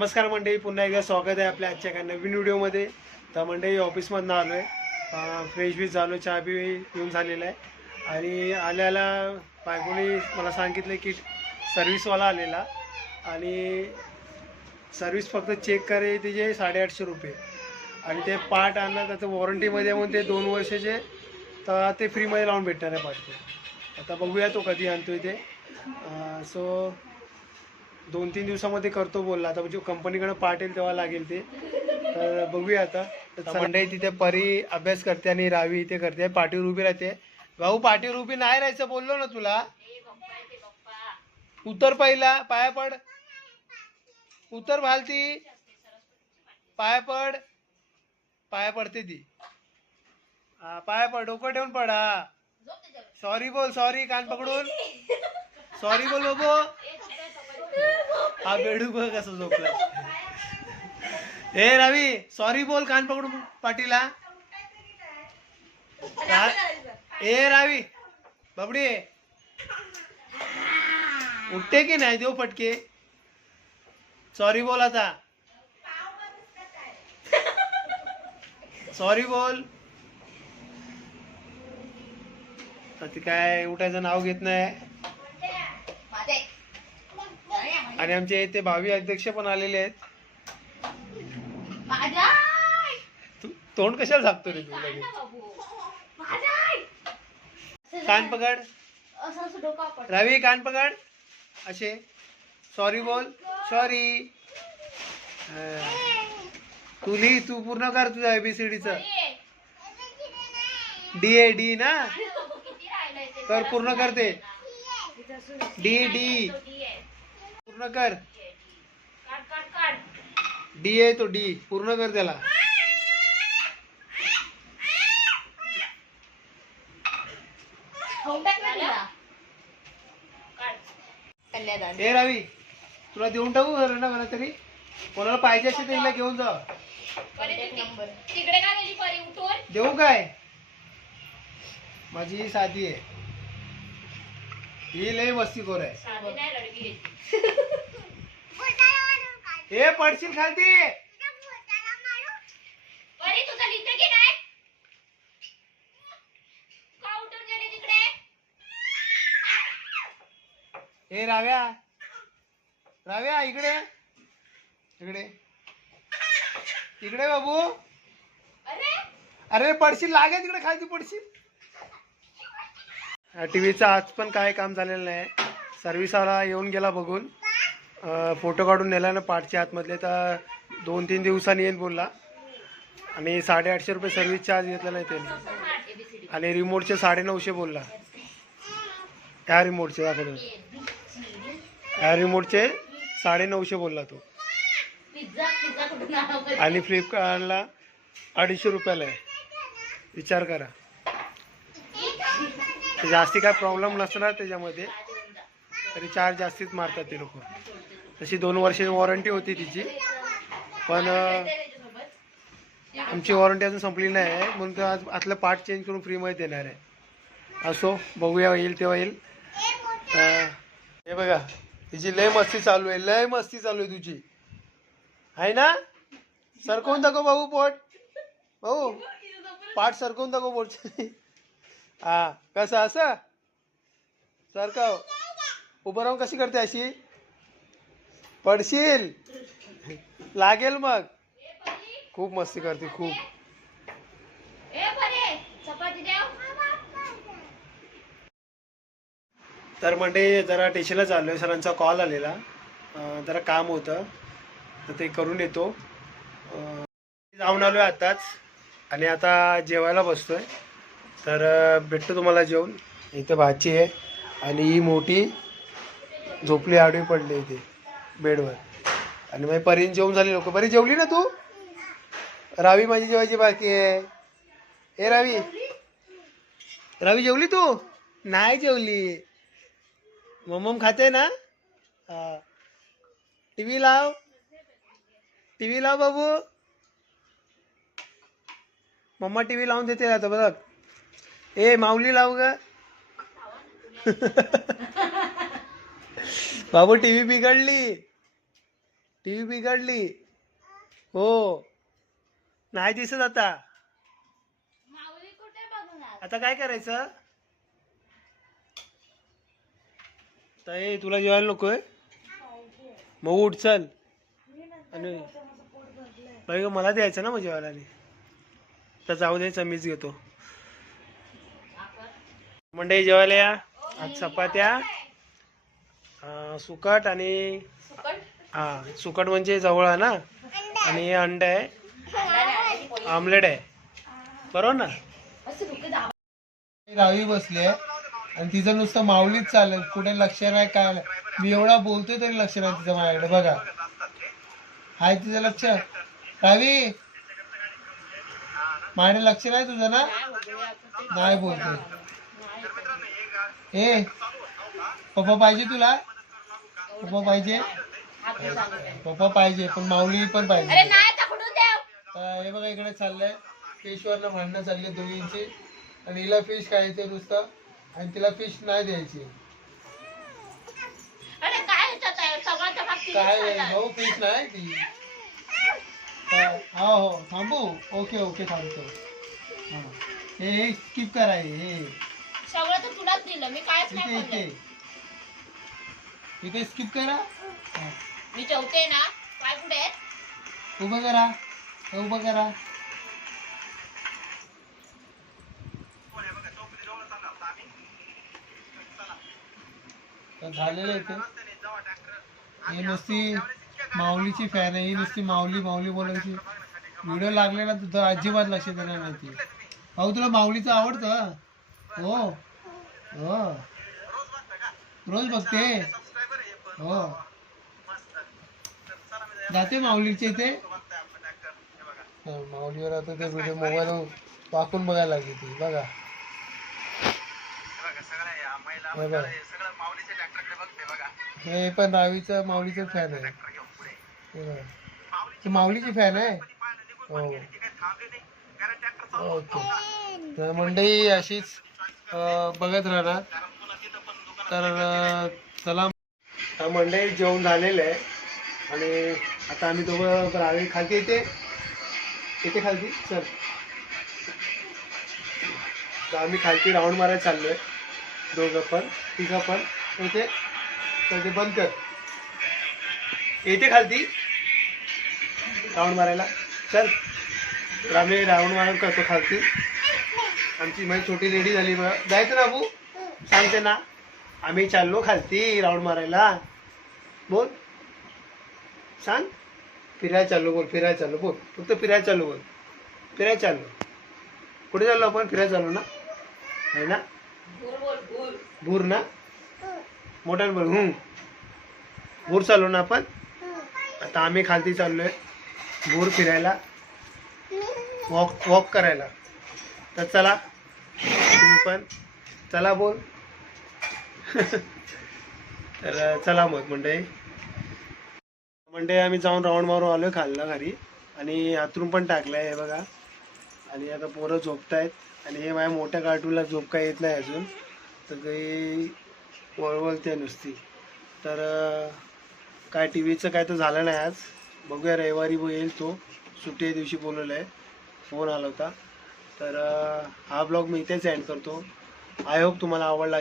नमस्कार मंडळी, पुन्हा एकदा स्वागत आहे आपल्या आजच्या एका नवीन व्हिडिओमध्ये. तर मंडळी ऑफिसमधून आलो आहे, फ्रेश बीच झालो, चहा बी पिऊन झालेला आहे. आणि आल्याला बायकोनी मला सांगितलं की सर्व्हिसवाला आलेला आणि सर्व्हिस फक्त चेक करे त्याचे 850 रुपये आणि ते पार्ट आणलं त्याचं वॉरंटीमध्ये म्हणून ते 2 वर्षाचे तर ते फ्रीमध्ये लावून भेटणार आहे पार्ट. ते आता बघूया तो कधी आणतोय ते. सो 2-3 दिवसामध्ये करतो बोलला. आता म्हणजे कंपनीकडे पार्ट येईल तेव्हा लागेल ते, तर बघूया आता. मंडळी तिथे परी अभ्यास करते आणि रावी इथे करते, पाठीवर उभी राहते. भाऊ पाठीवर उभी नाही राहायचं बोललो ना तुला. उतर पहिला, पाया पड. उतर भालती, पाया पड. पाया पडते ती. पाया पड, डोकं ठेवून पड. सॉरी बोल, सॉरी कान पकडून सॉरी बोल बाबू. हा बेडू बघ कसं झोपला. ए रवी सॉरी बोल, कान पकडून पाटीला. ए रवी बबडी उठते की नाही, देऊ फटके. सॉरी बोल आता, सॉरी बोल. ती काय उठायचं नाव घेत नाही. आणि आमचे इथे भावी अध्यक्ष पण आलेले आहेत. तोंड कशाला झाकतो रे तू लगेच. कान पकड रवी, कान पकड असे. सॉरी बोल, सॉरी. तू लिही, तू पूर्ण कर तुझं ABCD च. डी ना, कर पूर्ण करते. डी पूर्ण कर. डी आहे तो, डी पूर्ण कर त्याला. ए रवी तुला देऊन टाकू घर ना मला तरी. कोणाला पाहिजे असेल तर हिला घेऊन जा. देऊ काय? माझी साधी आहे ही, लय मस्तीखोर आहे. हे पडशील खालती. हे राव्या, राव्या इकडे, इकडे इकडे बाबू. अरे पडशील, लागे तिकडे खालती पडशील. टीव्हीचं आज पण काय काम झालेलं नाही. सर्व्हिसवाला येऊन गेला बघून, फोटो काढून नेला ना पार्टच्या आतमधले, तर 2-3 दिवसांनी येईल बोलला. आणि 850 रुपये सर्व्हिस चार्ज घेतला नाही त्यांनी. आणि रिमोटचे 950 बोलला. ह्या रिमोटचे दाखवतो, ह्या रिमोटचे 950 बोलला तो. आणि फ्लिपकार्टला 250 रुपयाला आहे. विचार करा. जास्ती काय प्रॉब्लेम नसणार त्याच्यामध्ये, तरी चार्ज जास्तीच मारतात ते लोक. तशी 2 वर्षाची वॉरंटी होती तिची, पण आमची वॉरंटी अजून संपली नाही आहे म्हणून तर आज आतलं पार्ट चेंज करून फ्रीमध्ये देणार आहे. असो बघूया, येईल तेव्हा येईल. हे बघा तिची लय मस्ती चालू आहे, लय मस्ती चालू आहे तुझी, आहे ना. सरकवून दाखव भाऊ पोट, भाऊ पाठ सरकवून दाखव पोट. हा कसं असं सरकव. उभं राहून कशी करते अशी. पडशील, लागेल मग. खूप मस्ती करते खूप. तर म्हणजे जरा स्टेशनला चाललोय, सरांचा कॉल आलेला, जरा काम होतं तर ते करून येतो. जाऊन आलोय आताच आणि आता जेवायला बसतोय. तर भेटतो तुम्हाला जेवण. इथं भाची आहे आणि ही मोठी झोपली, आडवी पडली इथे बेडवर. आणि मग परीन जेवून झाली. लोक परी जेवली ना तू. रावी माझी जेवायची बाकी आहे. ए रावी, रावी जेवली तू. नाही जेवली. मम्मम खाते ना. हा टीव्ही लाव, टीव्ही लाव बाबू. मम्मा टीव्ही लावून देते आता बघ. ए माऊली लाव ग. बाबू टीव्ही बिघडली. टीव्ही बिघडली हो. नाही दिसत आता. आता काय करायचं? ताई तुला जेवायला नकोय? मग उठ चल. आणि बाई मला द्यायचं ना मग जेवायला. आणि तर जाऊ द्यायचं मीच घेतो. मंडई जेवायला या. आज चपात्या सुकट आणि सुकट म्हणजे जवळ ना. आणि अंड आहे आमलेट आहे बरोबर ना. रावी बसली आणि तिचं नुसतं माऊलीच चालेल कुठे लक्ष नाही काय नाही. मी एवढा बोलतोय तरी लक्ष नाही तिचं माझ्याकडे. बघा हाय तिचं लक्ष. रावी माझ्याकडे लक्ष नाही तुझं ना. नाही बोलतोय. ए पप्पा पाहिजे तुला? पप्पा पाहिजे? पप्पा पाहिजे पण माऊली पण पाहिजे. हे बघा इकडे चाललंय फिशवरनं भांडणं चालले दोघींची. आणि हिला फिश खायचं नुसतं आणि तिला फिश नाही द्यायची. काय भाऊ फिश नाही ती. हो हो थांबू. ओके ओके थांबतो. हे स्किप कराय. हे सगळं तर तुलाच दिलं मी कायच नाही इथे इथे स्किप करा. मी ठेवते ना. काय कुठे उभं करा. उभं करा. झालेलं आहे ते. ही नुसती माऊलीची फॅन आहे. ही नुसती माऊली माऊली बोलायची. व्हिडिओ लागले ना तुझं अजिबात लक्ष देणार नाही ती. भाऊ तुला माऊलीचं आवडतं? हो हो रोज बघते हो. जाते माऊलीच्या इथे. माऊलीवर आता ते व्हिडिओ मोबाईल वाकून बघायला लागली ती. बघा हे पण रावीचं माऊलीचं फॅन आहे. हे माऊलीची फॅन आहे हो. ओके तर मंडळी अशीच बघत राहणार. तर चला मंडळी जेवण झालेलं आहे. आणि आता आम्ही दोघं रावी खालती येते इथे खालती चल. तर आम्ही खालती राऊंड मारायला चाललोय दोघं पण तिघं पण. इथे तर ते बंद कर. येते खालती राऊंड मारायला चल. तर आम्ही राऊंड मारून करतो खालती. आमची माझी छोटी लेडी झाली बघा. जायचं ना भाऊ सांगते ना. आम्ही चाललो खालती राऊंड मारायला. बोल सांग. फिरायला चाललो बोल. फिरायला चाललो बोल. फक्त फिरायला चाललो बोल. फिरायला चाललो. कुठे चाललो आपण? फिरायला चाललो ना आहे ना. भूर ना मोठ्यानं बोल. भूर चाललो ना आपण. आता आम्ही खालती चाललोय भूर फिरायला वॉक करायला. तर चला तुम्ही पण चला बोल. तर चला मग मंडळी आम्ही जाऊन राऊंड मारून आलोय खाल्ला घरी. आणि हातरून पण टाकलाय हे बघा. आणि आता पोरं झोपतायत. आणि हे माझ्या मोठ्या कार्टूनला झोप काय येत नाही अजून. तर काही वळवळते नुसती. तर काय टी व्हीचं काय तर झालं नाही आज. बघूया रविवारी येईल तो. सुट्टी दिवशी बोलवलं आहे. फोन आला होता. तर हा ब्लॉग मी इथेच एंड करतो. आय होप तुम्हाला आवडला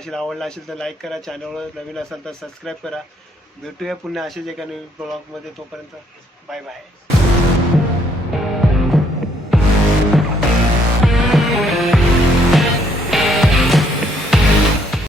असेल तर लाईक करा. चॅनलवर नवीन असाल तर सबस्क्राईब करा. भेटूया पुन्हा असेच एका नवीन ब्लॉगमध्ये. तोपर्यंत बाय बाय.